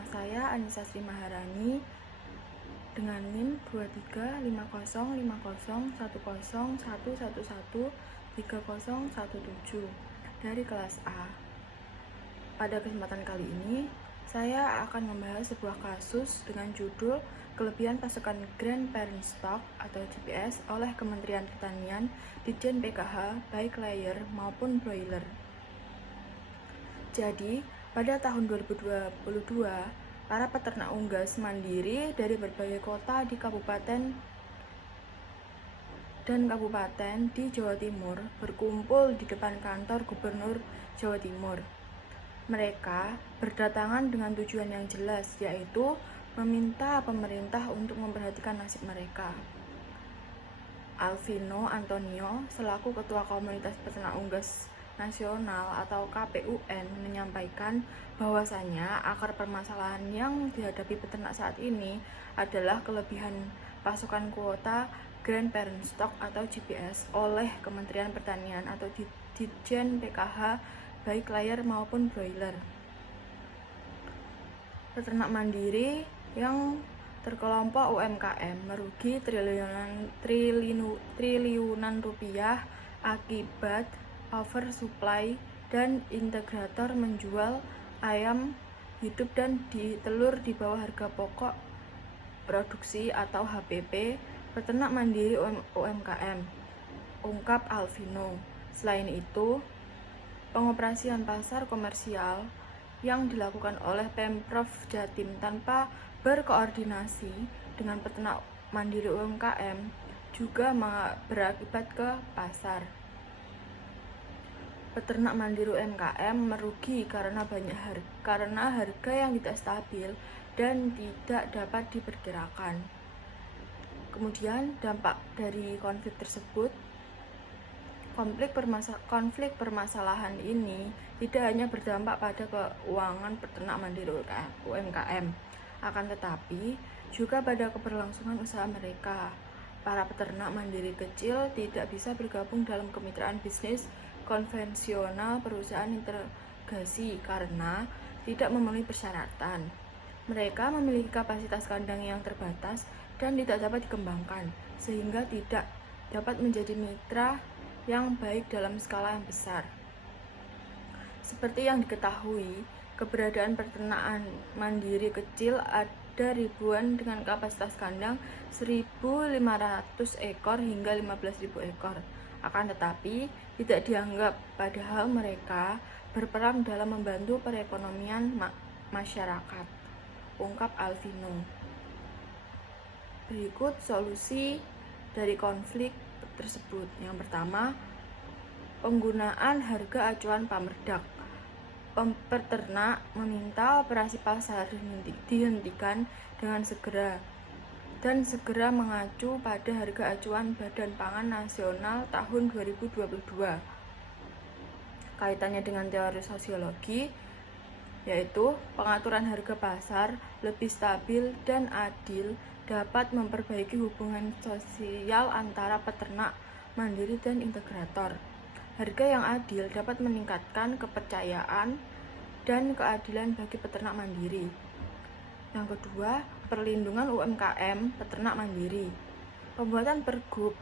Nama saya Anissa Sri Maharani dengan NIM 23505010113017 dari kelas A. Pada kesempatan kali ini, saya akan membahas sebuah kasus dengan judul Kelebihan Pasukan Grain Parent Stock atau GPS oleh Kementerian Pertanian, Ditjen PKH, baik layer maupun broiler. Jadi, pada tahun 2022, para peternak unggas mandiri dari berbagai kota di kabupaten di Jawa Timur berkumpul di depan kantor Gubernur Jawa Timur. Mereka berdatangan dengan tujuan yang jelas, yaitu meminta pemerintah untuk memperhatikan nasib mereka. Alvino Antonio selaku Ketua Komunitas Peternak Unggas Nasional atau KPUN menyampaikan bahwasanya akar permasalahan yang dihadapi peternak saat ini adalah kelebihan pasokan kuota Grain Parent Stock atau GPS oleh Kementerian Pertanian atau Ditjen PKH baik layer maupun broiler. Peternak mandiri yang terkelompok UMKM merugi triliunan rupiah akibat oversupply dan integrator menjual ayam hidup dan telur di bawah harga pokok produksi atau HPP peternak mandiri UMKM, ungkap Alvino. Selain itu, pengoperasian pasar komersial yang dilakukan oleh Pemprov Jatim tanpa berkoordinasi dengan peternak mandiri UMKM juga berakibat ke pasar. Peternak mandiri UMKM merugi karena harga yang tidak stabil dan tidak dapat diperkirakan. Kemudian dampak dari konflik tersebut, konflik permasalahan ini tidak hanya berdampak pada keuangan peternak mandiri UMKM, akan tetapi juga pada keberlangsungan usaha mereka. Para peternak mandiri kecil tidak bisa bergabung dalam kemitraan bisnis konvensional perusahaan integrasi karena tidak memenuhi persyaratan. Mereka memiliki kapasitas kandang yang terbatas dan tidak dapat dikembangkan, sehingga tidak dapat menjadi mitra yang baik dalam skala yang besar. Seperti yang diketahui, keberadaan peternakan mandiri kecil ada ribuan dengan kapasitas kandang 1.500 ekor hingga 15.000 ekor. Akan tetapi, tidak dianggap padahal mereka berperan dalam membantu perekonomian masyarakat, ungkap Alvino. Berikut solusi dari konflik tersebut. Yang pertama, penggunaan harga acuan Pamerdak. Peternak meminta operasi pasar dihentikan dengan segera dan segera mengacu pada harga acuan Badan Pangan Nasional tahun 2022. Kaitannya dengan teori sosiologi, yaitu pengaturan harga pasar lebih stabil dan adil dapat memperbaiki hubungan sosial antara peternak mandiri dan integrator. Harga yang adil dapat meningkatkan kepercayaan dan keadilan bagi peternak mandiri. Yang kedua, perlindungan UMKM peternak mandiri. Pembuatan Pergub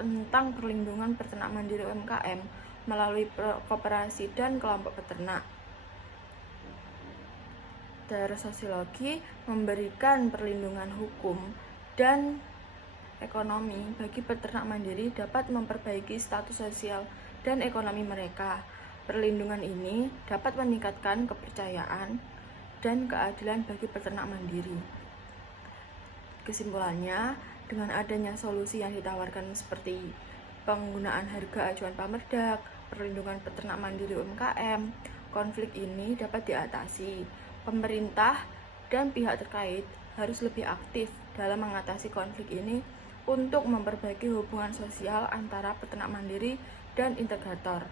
tentang perlindungan peternak mandiri UMKM melalui koperasi dan kelompok peternak. Teori sosiologi memberikan perlindungan hukum dan ekonomi bagi peternak mandiri dapat memperbaiki status sosial dan ekonomi mereka. Perlindungan ini dapat meningkatkan kepercayaan dan keadilan bagi peternak mandiri. Kesimpulannya, dengan adanya solusi yang ditawarkan seperti penggunaan harga acuan Pamerdak, perlindungan peternak mandiri UMKM, konflik ini dapat diatasi. Pemerintah dan pihak terkait harus lebih aktif dalam mengatasi konflik ini untuk memperbaiki hubungan sosial antara peternak mandiri dan integrator.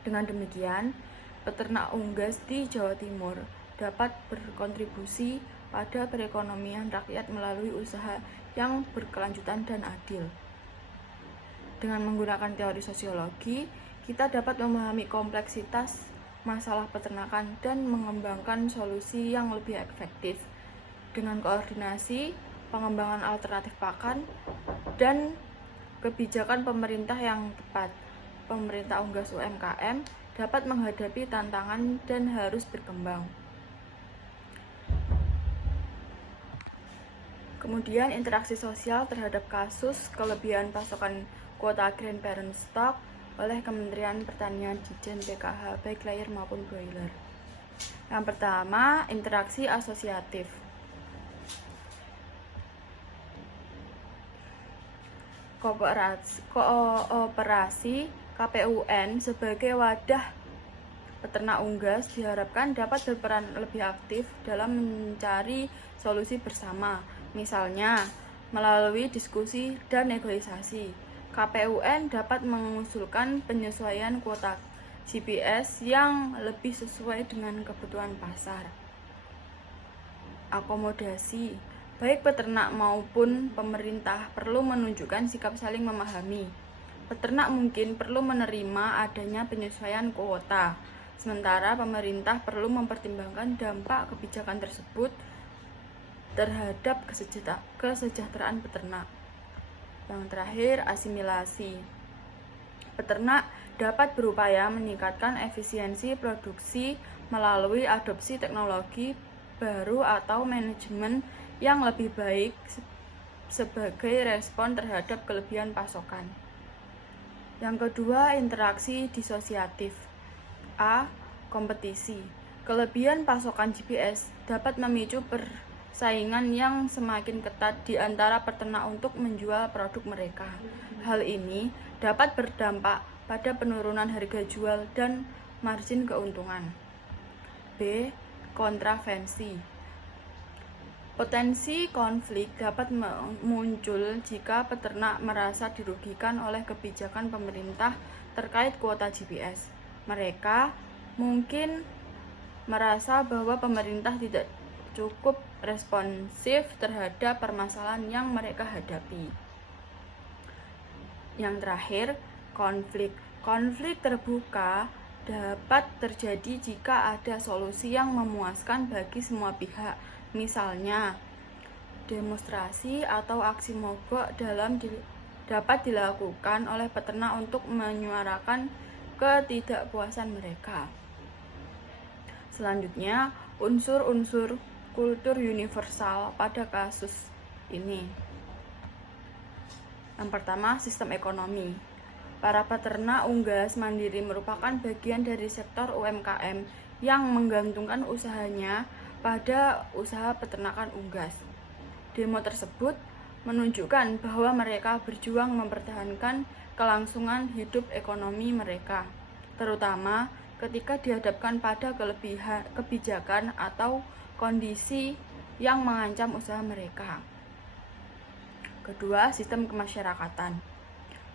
Dengan demikian, peternak unggas di Jawa Timur dapat berkontribusi pada perekonomian rakyat melalui usaha yang berkelanjutan dan adil. Dengan menggunakan teori sosiologi, kita dapat memahami kompleksitas masalah peternakan dan mengembangkan solusi yang lebih efektif dengan koordinasi, pengembangan alternatif pakan, dan kebijakan pemerintah yang tepat. Pemerintah unggas UMKM dapat menghadapi tantangan dan harus berkembang. Kemudian interaksi sosial terhadap kasus kelebihan pasokan kuota grain parent stock oleh Kementerian Pertanian Ditjen PKH baik layer maupun broiler. Yang pertama, interaksi asosiatif. Kooperasi KPUN sebagai wadah peternak unggas diharapkan dapat berperan lebih aktif dalam mencari solusi bersama. Misalnya, melalui diskusi dan negosiasi, KPUN dapat mengusulkan penyesuaian kuota GPS yang lebih sesuai dengan kebutuhan pasar. Akomodasi, baik peternak maupun pemerintah perlu menunjukkan sikap saling memahami. Peternak mungkin perlu menerima adanya penyesuaian kuota, sementara pemerintah perlu mempertimbangkan dampak kebijakan tersebut terhadap kesejahteraan peternak. Yang terakhir, asimilasi. Peternak dapat berupaya meningkatkan efisiensi produksi melalui adopsi teknologi baru atau manajemen yang lebih baik sebagai respon terhadap kelebihan pasokan. Yang kedua, interaksi disosiatif. A. Kompetisi. Kelebihan pasokan GPS dapat memicu persaingan yang semakin ketat di antara peternak untuk menjual produk mereka. Hal ini dapat berdampak pada penurunan harga jual dan margin keuntungan. B. Kontravensi. Potensi konflik dapat muncul jika peternak merasa dirugikan oleh kebijakan pemerintah terkait kuota GPS. Mereka mungkin merasa bahwa pemerintah tidak cukup responsif terhadap permasalahan yang mereka hadapi. Yang terakhir, konflik. Konflik terbuka dapat terjadi jika ada solusi yang memuaskan bagi semua pihak. Misalnya, demonstrasi atau aksi mogok dapat dilakukan oleh peternak untuk menyuarakan ketidakpuasan mereka. Selanjutnya, unsur-unsur kultur universal pada kasus ini. Yang pertama, sistem ekonomi. Para peternak unggas mandiri merupakan bagian dari sektor UMKM yang menggantungkan usahanya pada usaha peternakan unggas. Demo tersebut menunjukkan bahwa mereka berjuang mempertahankan kelangsungan hidup ekonomi mereka, terutama ketika dihadapkan pada kebijakan atau kondisi yang mengancam usaha mereka. Kedua, sistem kemasyarakatan.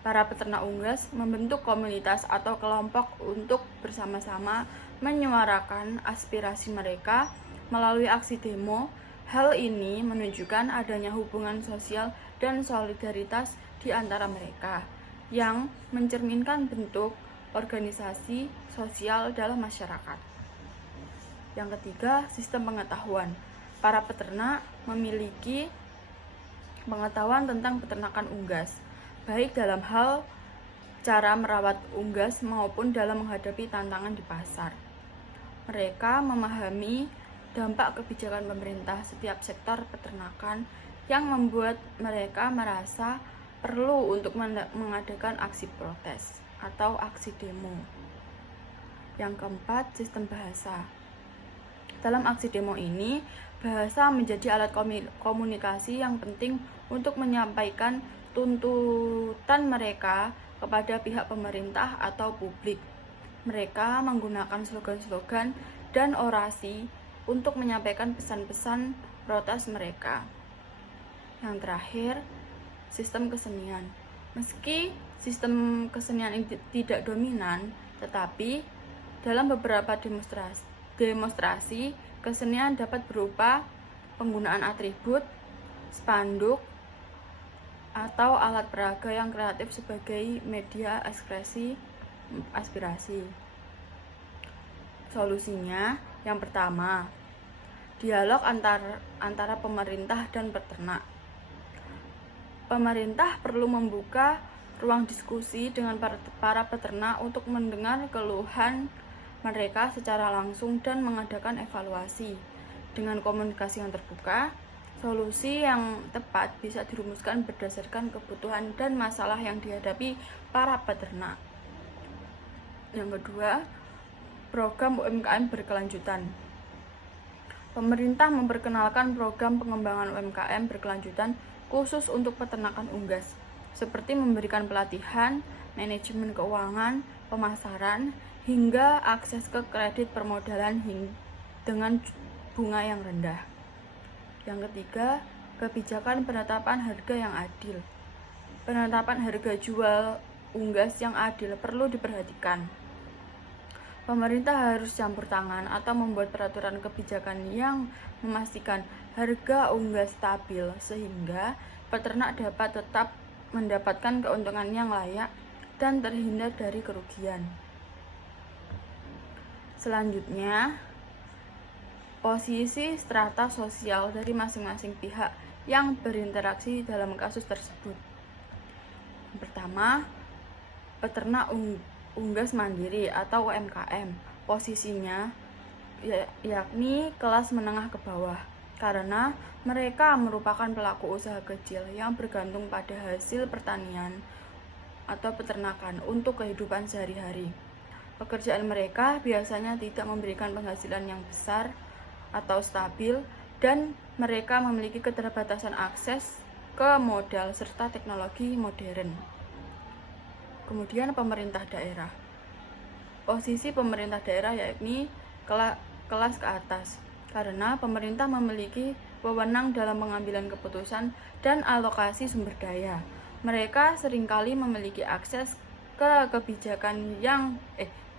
Para peternak unggas membentuk komunitas atau kelompok untuk bersama-sama menyuarakan aspirasi mereka melalui aksi demo. Hal ini menunjukkan adanya hubungan sosial dan solidaritas di antara mereka yang mencerminkan bentuk organisasi sosial dalam masyarakat. Yang ketiga, sistem pengetahuan. Para peternak memiliki pengetahuan tentang peternakan unggas, baik dalam hal cara merawat unggas maupun dalam menghadapi tantangan di pasar. Mereka memahami dampak kebijakan pemerintah setiap sektor peternakan yang membuat mereka merasa perlu untuk mengadakan aksi protes atau aksi demo. Yang keempat, sistem bahasa. Dalam aksi demo ini, bahasa menjadi alat komunikasi yang penting untuk menyampaikan tuntutan mereka kepada pihak pemerintah atau publik. Mereka menggunakan slogan-slogan dan orasi untuk menyampaikan pesan-pesan protes mereka. Yang terakhir, sistem kesenian. Meski sistem kesenian ini tidak dominan, tetapi dalam beberapa demonstrasi kesenian dapat berupa penggunaan atribut, spanduk, atau alat peraga yang kreatif sebagai media ekspresi aspirasi. Solusinya, yang pertama, dialog antara pemerintah dan peternak. Pemerintah perlu membuka ruang diskusi dengan para peternak untuk mendengar keluhan mereka secara langsung dan mengadakan evaluasi. Dengan komunikasi yang terbuka, solusi yang tepat bisa dirumuskan berdasarkan kebutuhan dan masalah yang dihadapi para peternak. Yang kedua, program UMKM berkelanjutan. Pemerintah memperkenalkan program pengembangan UMKM berkelanjutan khusus untuk peternakan unggas, seperti memberikan pelatihan, manajemen keuangan, pemasaran, hingga akses ke kredit permodalan dengan bunga yang rendah. Yang ketiga, kebijakan penetapan harga yang adil. Penetapan harga jual unggas yang adil perlu diperhatikan. Pemerintah harus campur tangan atau membuat peraturan kebijakan yang memastikan harga unggas stabil sehingga peternak dapat tetap mendapatkan keuntungan yang layak dan terhindar dari kerugian. Selanjutnya, posisi strata sosial dari masing-masing pihak yang berinteraksi dalam kasus tersebut. Yang pertama, peternak unggas mandiri atau UMKM. Posisinya yakni kelas menengah ke bawah, karena mereka merupakan pelaku usaha kecil yang bergantung pada hasil pertanian atau peternakan untuk kehidupan sehari-hari. Pekerjaan mereka biasanya tidak memberikan penghasilan yang besar atau stabil, dan mereka memiliki keterbatasan akses ke modal serta teknologi modern. Kemudian pemerintah daerah. Posisi pemerintah daerah yakni kelas ke atas, karena pemerintah memiliki wewenang dalam pengambilan keputusan dan alokasi sumber daya. Mereka seringkali memiliki akses ke kebijakan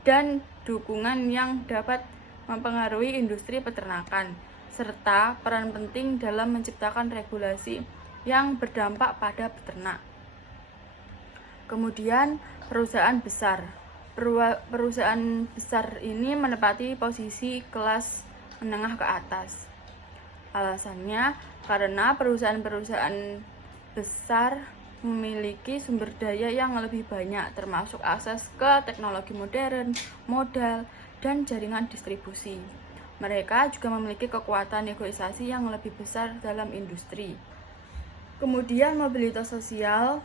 dan dukungan yang dapat mempengaruhi industri peternakan, serta peran penting dalam menciptakan regulasi yang berdampak pada peternak. Kemudian perusahaan besar. Perusahaan besar ini menempati posisi kelas menengah ke atas. Alasannya karena perusahaan-perusahaan besar memiliki sumber daya yang lebih banyak, termasuk akses ke teknologi modern, modal, dan jaringan distribusi. Mereka juga memiliki kekuatan negosiasi yang lebih besar dalam industri. Kemudian mobilitas sosial.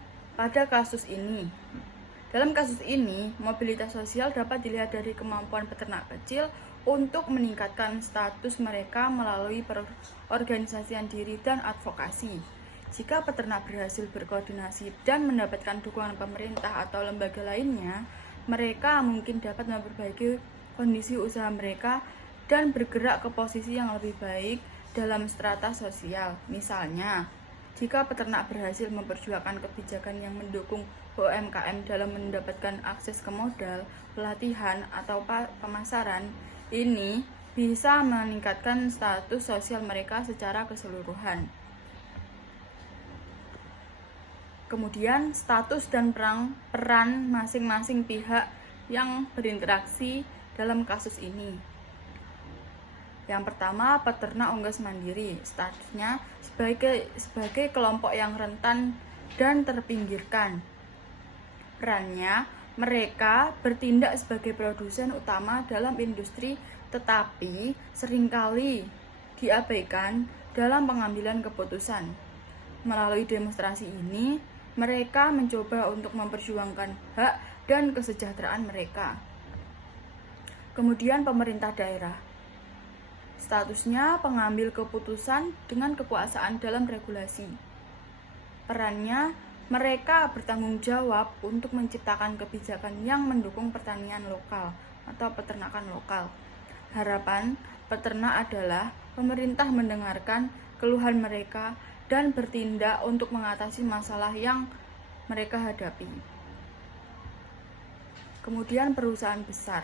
Dalam kasus ini, mobilitas sosial dapat dilihat dari kemampuan peternak kecil untuk meningkatkan status mereka melalui perorganisasian diri dan advokasi. Jika peternak berhasil berkoordinasi dan mendapatkan dukungan pemerintah atau lembaga lainnya, mereka mungkin dapat memperbaiki kondisi usaha mereka dan bergerak ke posisi yang lebih baik dalam strata sosial. Misalnya, jika peternak berhasil memperjuangkan kebijakan yang mendukung UMKM dalam mendapatkan akses ke modal, pelatihan, atau pemasaran, ini bisa meningkatkan status sosial mereka secara keseluruhan. Kemudian, status dan peran masing-masing pihak yang berinteraksi dalam kasus ini. Yang pertama, peternak unggas mandiri. Statusnya sebagai kelompok yang rentan dan terpinggirkan. Perannya, mereka bertindak sebagai produsen utama dalam industri, tetapi seringkali diabaikan dalam pengambilan keputusan. Melalui demonstrasi ini, mereka mencoba untuk memperjuangkan hak dan kesejahteraan mereka. Kemudian pemerintah daerah. Statusnya pengambil keputusan dengan kekuasaan dalam regulasi. Perannya, mereka bertanggung jawab untuk menciptakan kebijakan yang mendukung pertanian lokal atau peternakan lokal. Harapan peternak adalah pemerintah mendengarkan keluhan mereka dan bertindak untuk mengatasi masalah yang mereka hadapi. Kemudian perusahaan besar.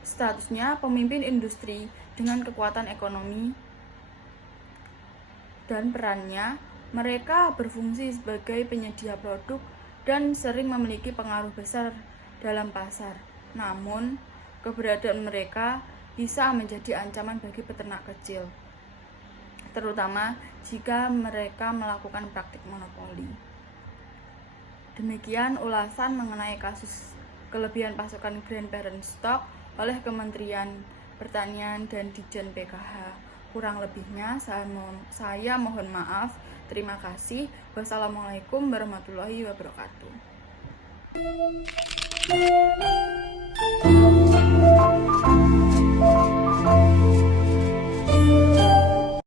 Statusnya pemimpin industri dengan kekuatan ekonomi, dan perannya mereka berfungsi sebagai penyedia produk dan sering memiliki pengaruh besar dalam pasar. Namun, keberadaan mereka bisa menjadi ancaman bagi peternak kecil, terutama jika mereka melakukan praktik monopoli. Demikian ulasan mengenai kasus kelebihan pasokan grain parent stock oleh Kementerian Pertanian dan Ditjen PKH. Kurang lebihnya saya mohon maaf. Terima kasih. Wassalamualaikum warahmatullahi wabarakatuh.